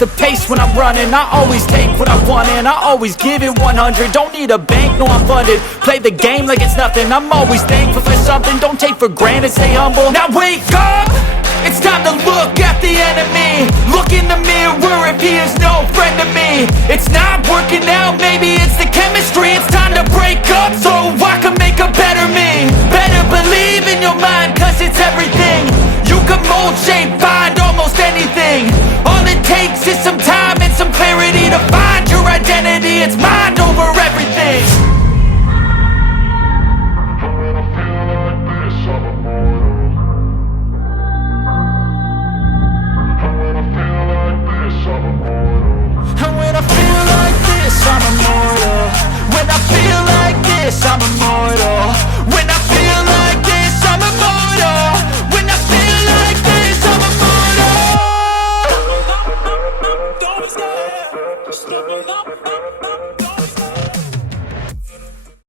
the pace when I'm running. I always take what I want and I always give it 100. Don't need a bank, no I'm funded. Play the game like it's nothing. I'm always thankful for something. Don't take for granted, stay humble. Now wake up! It's time to look at the enemy. Look in the mirror if he is no friend to me. It's not working out, maybe it's the chemistry. It's time to break up so I can make a better me. Better believe in your mind, cause it's everything. You can mold, shape, find almost anything. All it takes is some time and some clarity to find your identity. It's mind over everything. And when I feel like this, I'm immortal. When I feel like this, I'm immortal. When I feel like this, I'm immortal. When I feel like this, I'm immortal. Don't stop.